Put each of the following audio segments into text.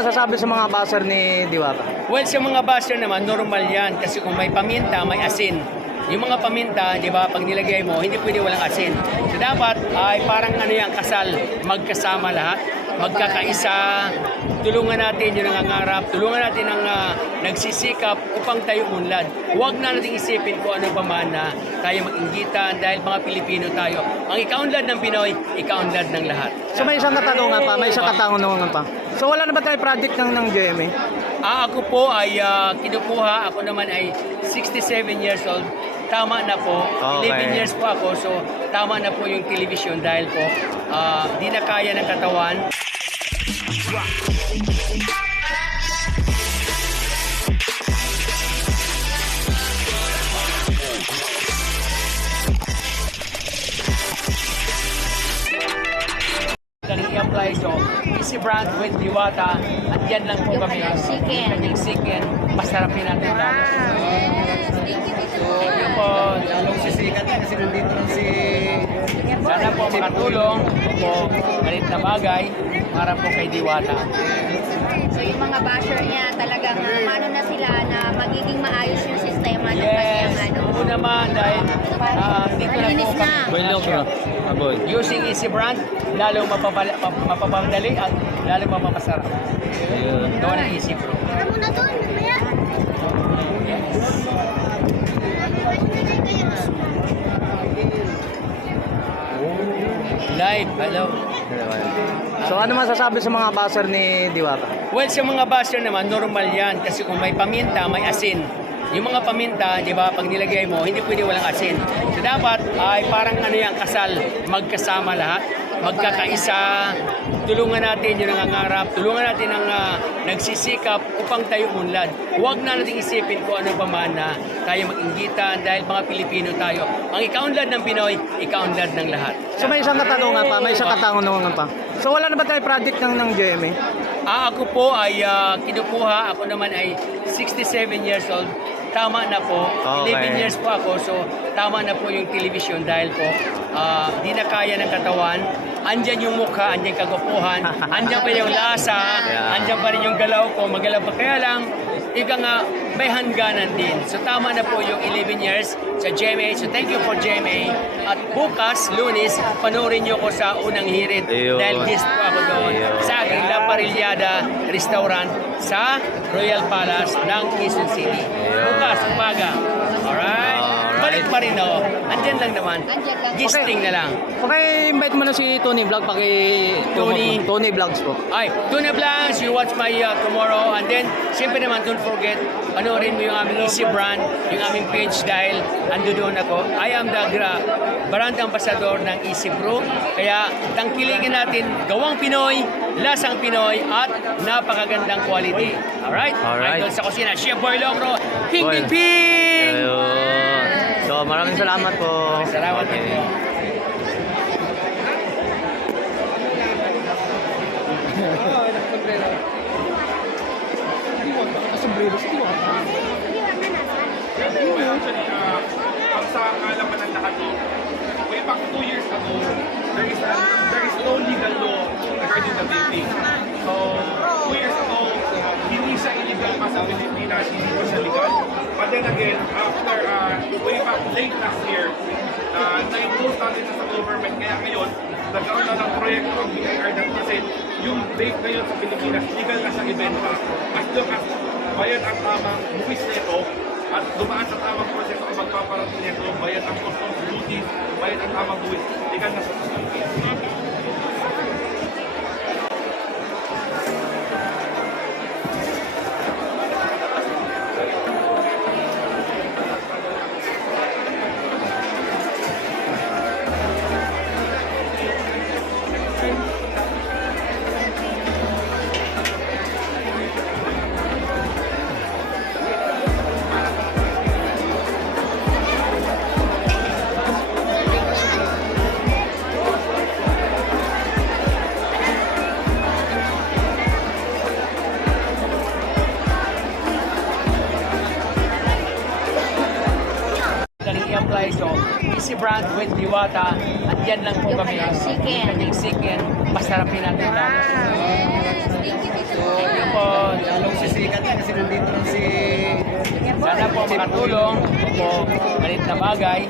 masasabi sa mga buzzer ni Diwata? Well, sa mga buzzer naman, normal yan. Kasi kung may paminta, may asin. Yung mga paminta, di ba, pag nilagay mo, hindi pwede walang asin. So dapat ay parang ano yan, kasal, magkasama lahat, magkakaisa, tulungan natin yung nangangarap, tulungan natin ang nagsisikap upang tayo unlad. Huwag na natin isipin kung ano pa man na tayo mag-inggitan dahil mga Pilipino tayo. Ang ikaunlad ng Pinoy, ikaunlad ng lahat. So may isang katanungan pa, pa. So wala na ba tayo project ng GMA? Ako po ay kinukuha, ako naman ay 67 years old. Tama na po, Okay. 11 years po ako, so tama na po yung television dahil po di na kaya ng katawan. I-apply so Easy Brand with Diwata at yan lang po kami. Kanyang chicken, masarapin natin lang. Thank you po. Lalong sisikat na kasi nandito si... Sana po makatulong po galit na bagay para po kay Diwata. So yung mga basher niya talagang mano na sila na magiging maayos yung sistema ng Yes, kanyang ano. oo naman dahil dito na po Malinis na. using Easy Brand, lalong mapapadali at lalong mapapasarap. Gawa ng Easy Pro. Tara muna doon, mamaya. Live, hello. So ano masasabi sa mga buzzer ni Diwata? Well, sa mga buzzer naman, normal yan. Kasi kung may paminta, may asin. Yung mga paminta, di ba, pag nilagay mo, hindi pwede walang asin. So dapat ay parang ano yan, kasal, magkasama lahat, magkakaisa, tulungan natin yung nangangarap, tulungan natin ang nagsisikap upang tayo unlad. Huwag na natin isipin kung ano pa man na tayo mag-inggitan dahil mga Pilipino tayo. Ang ikaunlad ng Pinoy, ikaunlad ng lahat. So may isang katanungan pa. So wala na ba tayo project ng GMA? Ako po ay kinukuha, ako naman ay 67 years old. Tama na po, Okay. 11 years po ako, so tama na po yung television dahil po di na kaya ng katawan. Andyan yung mukha, andyan kagupuhan, andyan pa yung lasa, Yeah. andyan pa rin yung galaw ko, magalaw pa. Kaya lang, ika nga, may hangganan din. So tama na po yung 11 years sa GMA. So thank you for GMA. At bukas, Lunes, panoorin nyo ko sa unang hirit Ayun. dahil guest po ako doon Ayun. sa aking La Parrillada Restaurant sa Royal Palace ng Quezon City. Bukas, umaga. Alright? Balik pa rin ako. Andyan lang naman. Andyan lang. Gisting na lang. Okay, invite mo na si Tony Vlog Tony Vlogs po. Ay, Tuna Blancs, you watch my tomorrow. And then, siyempre naman, don't forget, panoorin mo yung aming Easy Brand, yung aming page dahil ando doon ako. I am the brand ambassador ng Easy Pro. Kaya, tangkilikin natin, gawang Pinoy, lasang Pinoy, at napakagandang quality. Alright? Alright. Idol sa kusina, Chef Boy Logro, Ping Boy. Ping Ping! Ayun. So maraming salamat po. Salamat din po. Ang sa kaalaman ng lahat way back 2 years ago, there is no legal law regarding the vaping. So, 2 years ago, hindi siya illegal pa sa Pilipinas, hindi pa siya legal. But then again, after way back late last year, na-impose natin sa government, kaya ngayon, nagkaroon na ng proyekto ng BIR na kasi yung vape ngayon sa Pilipinas, legal na siya ibenta. As long as bayad ang tamang buwis nito, at dumaan sa tamang proseso ang magpaparating nito, bayad ang customs duties, bayad ang tamang buwis, legal na sa Pilipinas. I-apply so Easy Brand with Diwata at yan lang po Yung kami. kanyang chicken. Kanyang chicken, masarapin natin lang. Thank you, Tito. Thank you po. yan kasi nandito lang si... Sana po makatulong. Opo, galit na bagay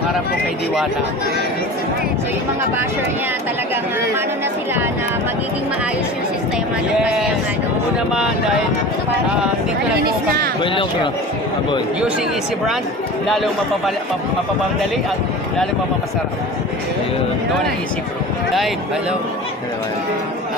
para po kay Diwata. So yung mga basher niya talagang mano na sila na magiging maayos yung sistema ng Yes, kanyang oo naman dahil hindi ko na po Malinis na. Boy Log, bro. Boy. using Easy Brand, lalo mapapadali at lalo mapapasarap. Ayun. Gawa ng Easy Pro. Live, hello.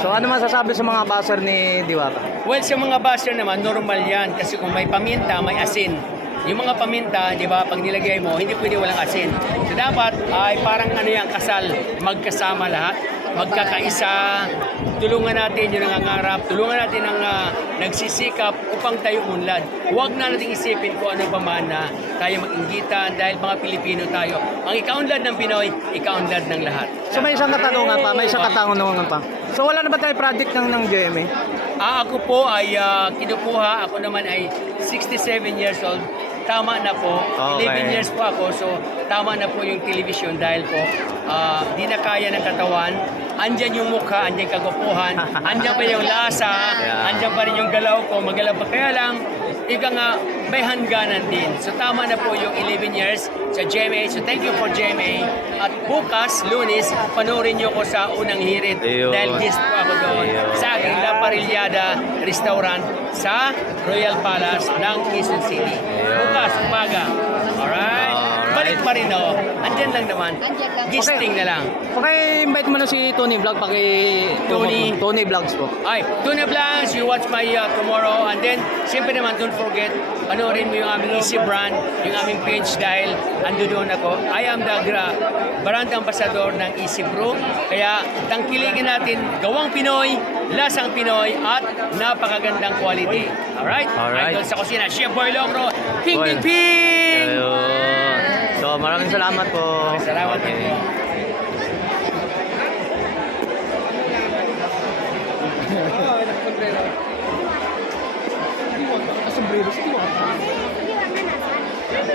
So ano masasabi sa mga buzzer ni Diwata? Well, sa mga basher naman, normal yan. Kasi kung may paminta, may asin. Yung mga paminta, di ba, pag nilagay mo, hindi pwede walang asin. So dapat ay parang ano yan, kasal, magkasama lahat, magkakaisa, tulungan natin yung nangangarap, tulungan natin ang nagsisikap upang tayo unlad. Huwag na natin isipin kung ano pa man na tayo mag-inggitan dahil mga Pilipino tayo. Ang ikaunlad ng Pinoy, ikaunlad ng lahat. So may isang katanungan pa, may isang katanungan pa. So wala na ba tayo project ng GMA? Ako po ay kinukuha, ako naman ay 67 years old. Tama na po. Okay. 11 years po ako, so tama na po yung television dahil po di na kaya ng katawan. Andyan yung mukha, andyan kagupuhan, andyan pa yung lasa, Yeah. andyan pa rin yung galaw ko, magalaw pa. Kaya lang, ika nga, may hangganan din. So tama na po yung 11 years sa GMA. So thank you for GMA. At bukas, Lunes, panoorin nyo ko sa unang hirit. Ayun. Dahil guest po ako doon Ayun. sa aking La Parrillada Restaurant sa Royal Palace ng Quezon City. Bukas, umaga. Alright? Balik pa rin ako. Andyan lang naman. Andyan lang. Gisting na lang. Okay, invite mo na si Tony Vlog Tony Vlogs po. Ay, Tuna Blancs, you watch my tomorrow. And then, siyempre naman, don't forget, panoorin mo yung aming Easy Brand, yung aming page dahil ando doon ako. I am the brand ambassador ng Easy Pro. Kaya, tangkilikin natin, gawang Pinoy, lasang Pinoy, at napakagandang quality. Alright? Alright. Idol sa kusina, Chef Boy Logro, Ping Boy. Ping Ping! Ayun. So maraming salamat po. Salamat Okay. din.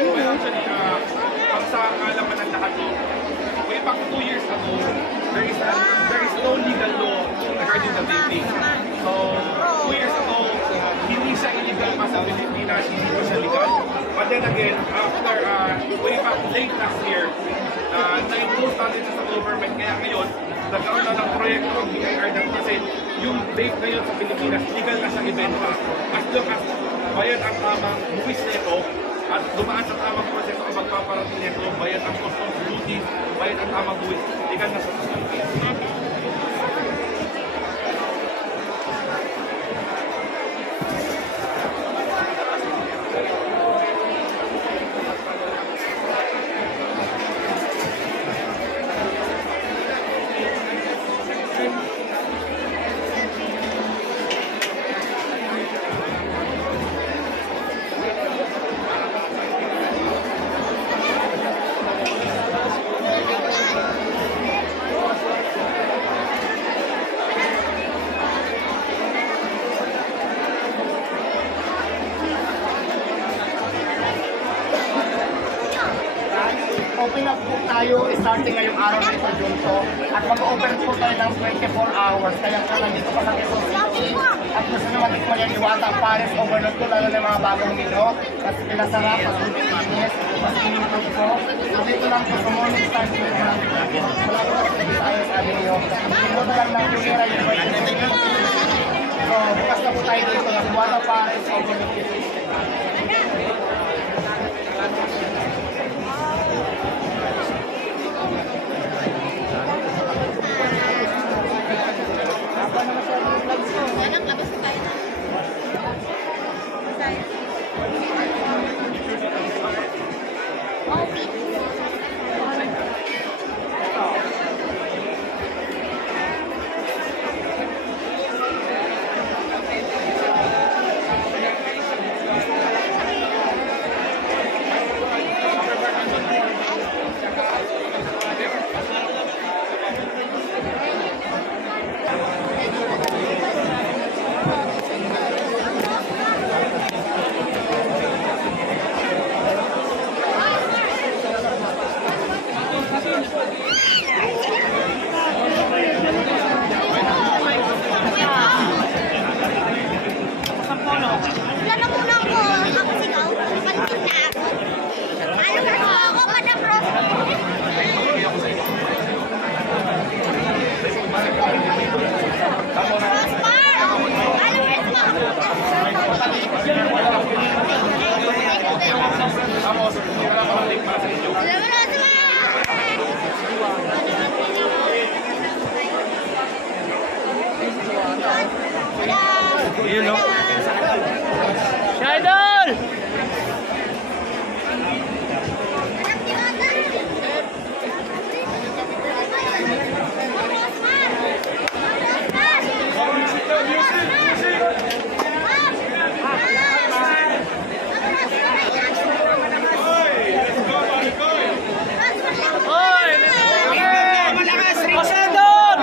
Well, actually, ang sa kaalaman ng lahat no, way back 2 years ago, there is no legal law regarding the vaping. So, 2 years ago, hindi siya illegal pa sa Pilipinas, hindi pa siya legal. But then again, after way back late last year, na-impose natin siya sa government. Kaya ngayon, nagkaroon na ng proyekto ng BIR na kasi yung vape ngayon sa Pilipinas, legal na siya ibenta. As long as bayad ang tamang buwis nito, at dumaan sa tamang proseso ang magpaparating nito, bayad ang customs duties, bayad ang tamang buwis, legal na sa Pilipinas. Open up po tayo starting ngayong araw na ito, Junto. At mag-open po tayo ng 24 hours. Kaya kung nandito pa sa Quezon City at gusto nyo matikman yung Diwata Paris Overload ko, lalo na yung mga bagong menu. Mas pinasarap, mas pinilinis, mas pinulog ko. So dito lang po sa morning time po lang. Wala po sa Visayas Avenue. Pinulog lang ng Juliera University. So bukas na po tayo dito ng Diwata Paris Overload. Yun, no? Si Idol! Hoy! Poseidon!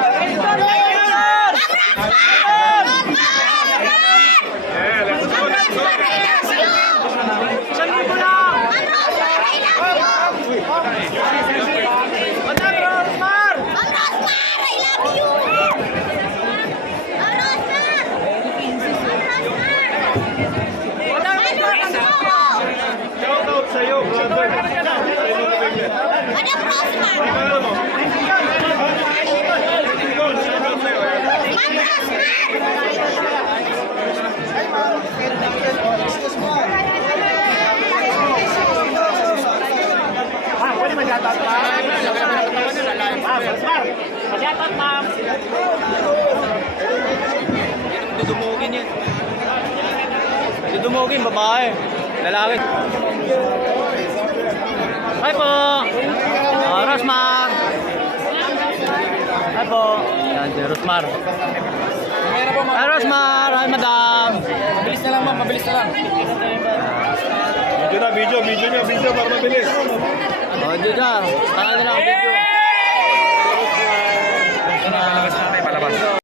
Isang libo lang! Madam Rosmar! Shoutout sa'yo, brother. Pwede mag-shoutout, ma'am. Mag-shoutout, ma'am. Dudumugin yan. Dudumugin, babae. Lalaki. Hi po! Rosmar! Hi po! Yan, si Rosmar. Hi Rosmar! Hi madam! Mabilis na lang, ma'am. Mabilis na lang. Video para mabilis. Oh, dito na. Tangan nila ang video. Palabas natin, palabas.